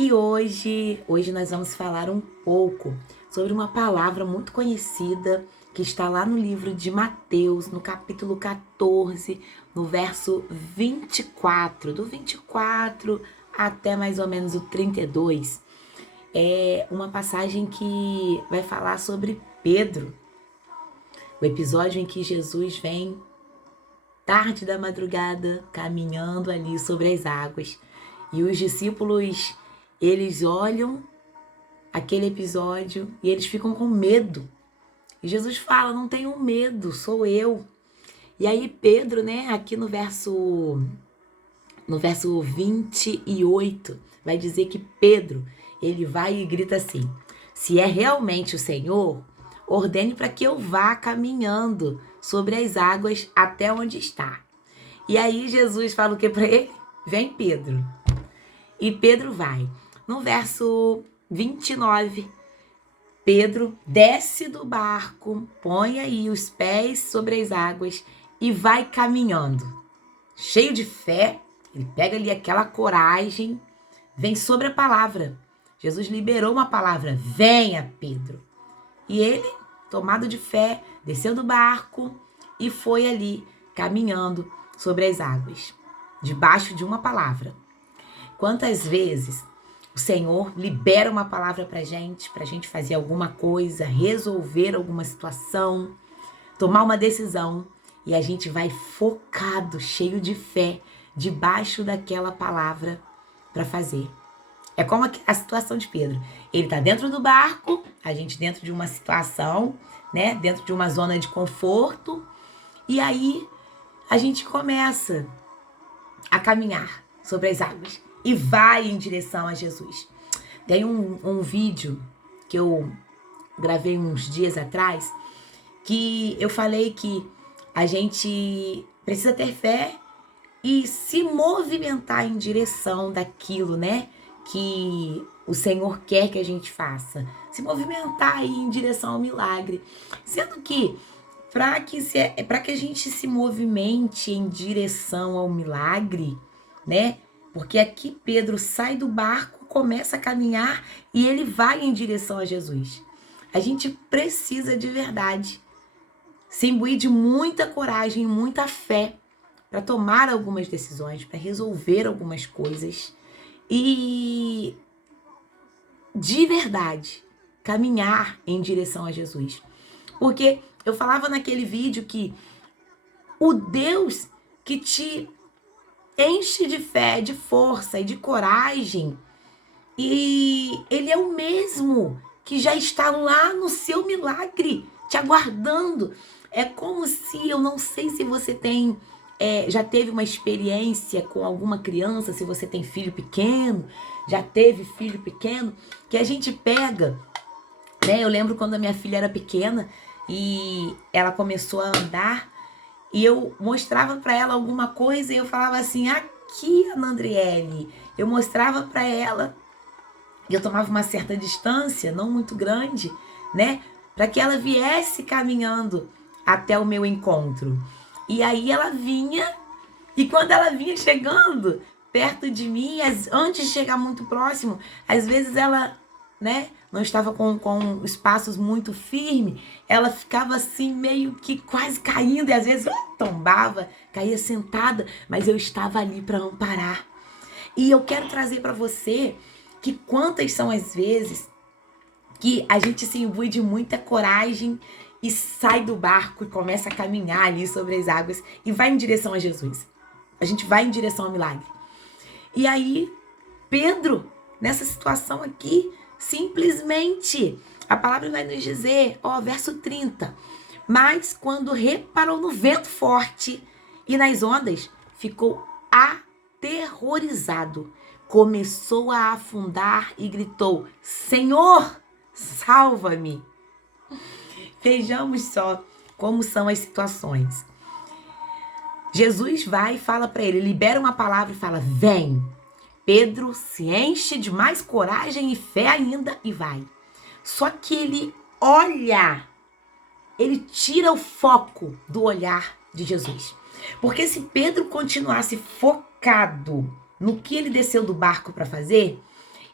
E hoje nós vamos falar um pouco sobre uma palavra muito conhecida que está lá no livro de Mateus, no capítulo 14, no verso 24, do 24 até mais ou menos o 32. É uma passagem que vai falar sobre Pedro, o episódio em que Jesus vem tarde da madrugada caminhando ali sobre as águas. E os discípulos, eles olham aquele episódio e eles ficam com medo. E Jesus fala: não tenham medo, sou eu. E aí Pedro, né, aqui no verso 28, vai dizer que Pedro, ele vai e grita assim: se é realmente o Senhor, ordene para que eu vá caminhando sobre as águas até onde está. E aí Jesus fala o que para ele? Vem, Pedro. E Pedro vai. No verso 29, Pedro desce do barco, põe aí os pés sobre as águas e vai caminhando. Cheio de fé, ele pega ali aquela coragem, vem sobre a palavra. Jesus liberou uma palavra: venha, Pedro. E ele, tomado de fé, desceu do barco e foi ali caminhando sobre as águas, debaixo de uma palavra. Quantas vezes o Senhor libera uma palavra para gente fazer alguma coisa, resolver alguma situação, tomar uma decisão, e a gente vai focado, cheio de fé, debaixo daquela palavra para fazer. É como a situação de Pedro. Ele está dentro do barco, a gente dentro de uma situação, né, dentro de uma zona de conforto, e aí a gente começa a caminhar sobre as águas e vai em direção a Jesus. Tem um vídeo que eu gravei uns dias atrás, que eu falei que a gente precisa ter fé e se movimentar em direção daquilo, né, que o Senhor quer que a gente faça. Se movimentar aí em direção ao milagre. Sendo que para que a gente se movimente em direção ao milagre, né? Porque aqui Pedro sai do barco, começa a caminhar e ele vai em direção a Jesus. A gente precisa de verdade se imbuir de muita coragem, muita fé para tomar algumas decisões, para resolver algumas coisas e de verdade caminhar em direção a Jesus. Porque eu falava naquele vídeo que o Deus que te enche de fé, de força e de coragem, e ele é o mesmo que já está lá no seu milagre, te aguardando. É como se, eu não sei se você já teve uma experiência com alguma criança, se você tem filho pequeno, já teve filho pequeno, que a gente pega, né? Eu lembro quando a minha filha era pequena e ela começou a andar, e eu mostrava para ela alguma coisa e eu falava assim: aqui, Ana Andriele. Eu mostrava para ela e eu tomava uma certa distância, não muito grande, né? Para que ela viesse caminhando até o meu encontro. E aí ela vinha, e quando ela vinha chegando perto de mim, antes de chegar muito próximo, às vezes ela, né, não estava com os passos muito firmes, ela ficava assim meio que quase caindo, e às vezes tombava, caía sentada, mas eu estava ali para amparar. E eu quero trazer para você que quantas são as vezes que a gente se imbui de muita coragem e sai do barco e começa a caminhar ali sobre as águas e vai em direção a Jesus. A gente vai em direção ao milagre. E aí, Pedro, nessa situação aqui, simplesmente, a palavra vai nos dizer, verso 30, mas quando reparou no vento forte e nas ondas, ficou aterrorizado. Começou a afundar e gritou: Senhor, salva-me. Vejamos só como são as situações. Jesus vai e fala para ele, libera uma palavra e fala: vem. Pedro se enche de mais coragem e fé ainda e vai. Só que ele olha, ele tira o foco do olhar de Jesus. Porque se Pedro continuasse focado no que ele desceu do barco para fazer,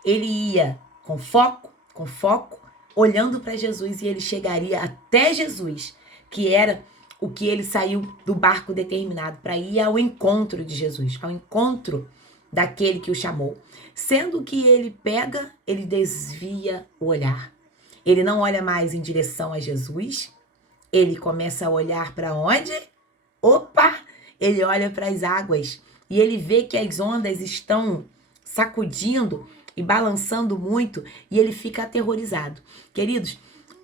ele ia com foco, olhando para Jesus, e ele chegaria até Jesus, que era o que ele saiu do barco determinado para ir ao encontro de Jesus, ao encontro daquele que o chamou. Sendo que ele desvia o olhar. Ele não olha mais em direção a Jesus, ele começa a olhar para onde? Opa! Ele olha para as águas e ele vê que as ondas estão sacudindo e balançando muito e ele fica aterrorizado. Queridos,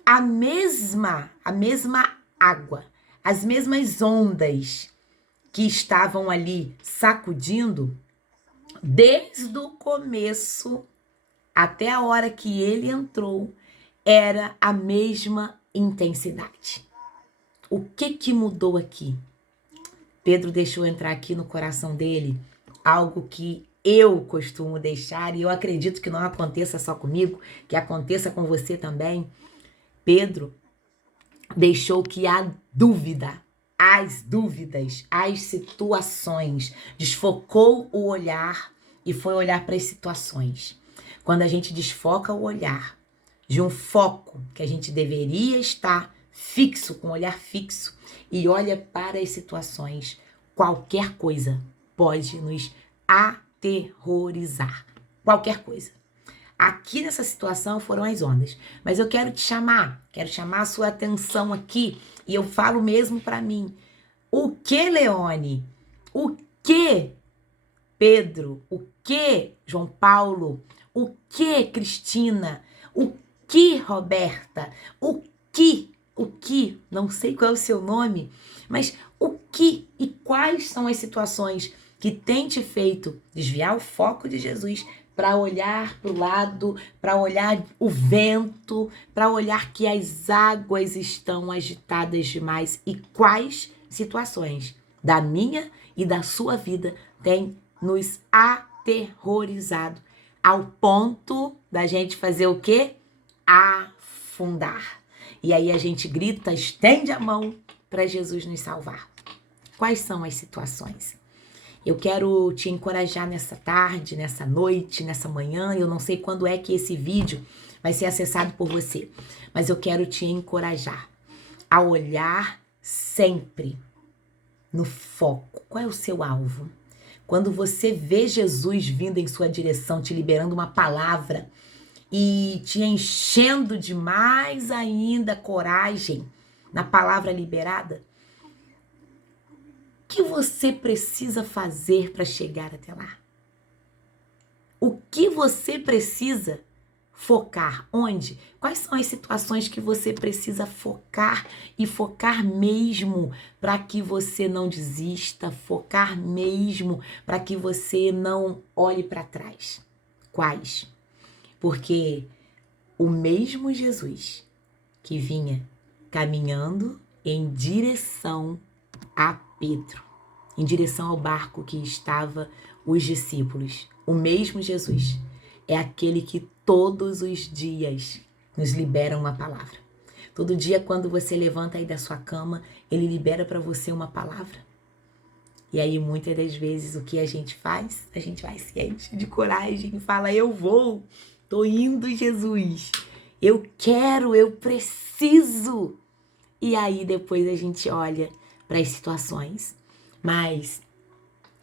a mesma água, as mesmas ondas que estavam ali sacudindo, desde o começo até a hora que ele entrou, era a mesma intensidade. O que mudou aqui? Pedro deixou entrar aqui no coração dele algo que eu costumo deixar, e eu acredito que não aconteça só comigo, que aconteça com você também. Pedro deixou que a dúvida, as dúvidas, as situações, desfocou o olhar e foi olhar para as situações. Quando a gente desfoca o olhar de um foco que a gente deveria estar fixo, com o olhar fixo, e olha para as situações, qualquer coisa pode nos aterrorizar. Qualquer coisa. Aqui nessa situação foram as ondas, mas eu quero chamar a sua atenção aqui, e eu falo mesmo para mim. O que, Leone? O que, Pedro? O que, João Paulo? O que, Cristina? O que, Roberta? O que, não sei qual é o seu nome, mas o que e quais são as situações que tem te feito desviar o foco de Jesus para olhar para o lado, para olhar o vento, para olhar que as águas estão agitadas demais, e quais situações da minha e da sua vida têm nos aterrorizado ao ponto da gente fazer o quê? Afundar. E aí a gente grita, estende a mão para Jesus nos salvar. Quais são as situações? Eu quero te encorajar nessa tarde, nessa noite, nessa manhã. Eu não sei quando é que esse vídeo vai ser acessado por você, mas eu quero te encorajar a olhar sempre no foco. Qual é o seu alvo? Quando você vê Jesus vindo em sua direção, te liberando uma palavra e te enchendo de mais ainda coragem na palavra liberada, o que você precisa fazer para chegar até lá? O que você precisa focar? Onde? Quais são as situações que você precisa focar e focar mesmo para que você não desista, focar mesmo para que você não olhe para trás? Quais? Porque o mesmo Jesus que vinha caminhando em direção a Pedro, em direção ao barco que estavam os discípulos, o mesmo Jesus é aquele que todos os dias nos libera uma palavra. Todo dia, quando você levanta aí da sua cama, ele libera para você uma palavra. E aí, muitas das vezes, o que a gente faz? A gente vai se enche de coragem e fala, eu vou, tô indo, Jesus. Eu quero, eu preciso. E aí, depois a gente olha para as situações. Mas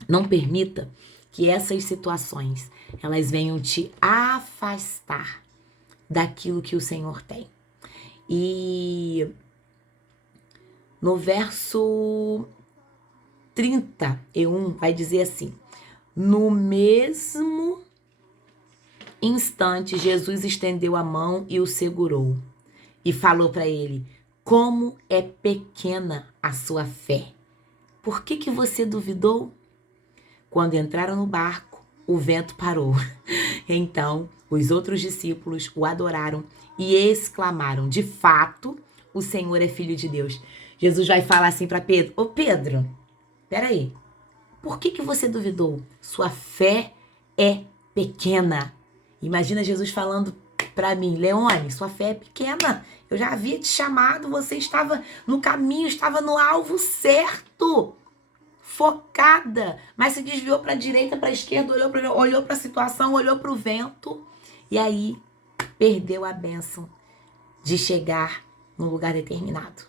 não permita que essas situações, elas venham te afastar daquilo que o Senhor tem. E no verso 31 vai dizer assim: no mesmo instante, Jesus estendeu a mão e o segurou e falou para ele: como é pequena a sua fé. Por que você duvidou? Quando entraram no barco, o vento parou. Então, os outros discípulos o adoraram e exclamaram: de fato, o Senhor é filho de Deus. Jesus vai falar assim para Pedro: ô Pedro, peraí, por que você duvidou? Sua fé é pequena. Imagina Jesus falando para mim: Leone, sua fé é pequena. Eu já havia te chamado, você estava no caminho, estava no alvo certo. Focada, mas se desviou para a direita, para a esquerda, olhou para a situação, olhou para o vento e aí perdeu a bênção de chegar no lugar determinado.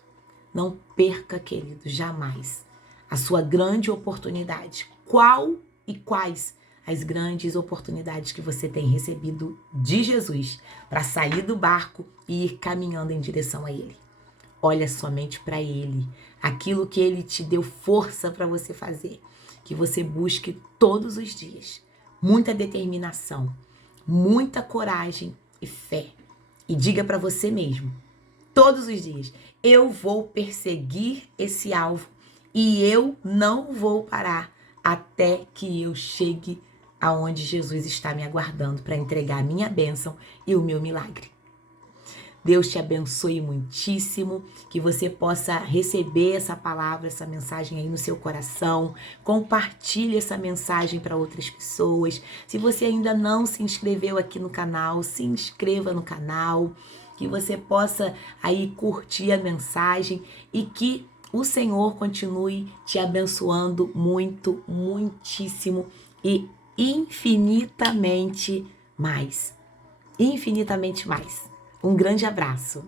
Não perca, querido, jamais a sua grande oportunidade. Qual e quais as grandes oportunidades que você tem recebido de Jesus para sair do barco e ir caminhando em direção a Ele? Olha somente para Ele, aquilo que Ele te deu força para você fazer, que você busque todos os dias muita determinação, muita coragem e fé. E diga para você mesmo, todos os dias, eu vou perseguir esse alvo e eu não vou parar até que eu chegue aonde Jesus está me aguardando para entregar a minha bênção e o meu milagre. Deus te abençoe muitíssimo, que você possa receber essa palavra, essa mensagem aí no seu coração. Compartilhe essa mensagem para outras pessoas. Se você ainda não se inscreveu aqui no canal, se inscreva no canal, que você possa aí curtir a mensagem e que o Senhor continue te abençoando muito, muitíssimo e infinitamente mais. Infinitamente mais. Um grande abraço.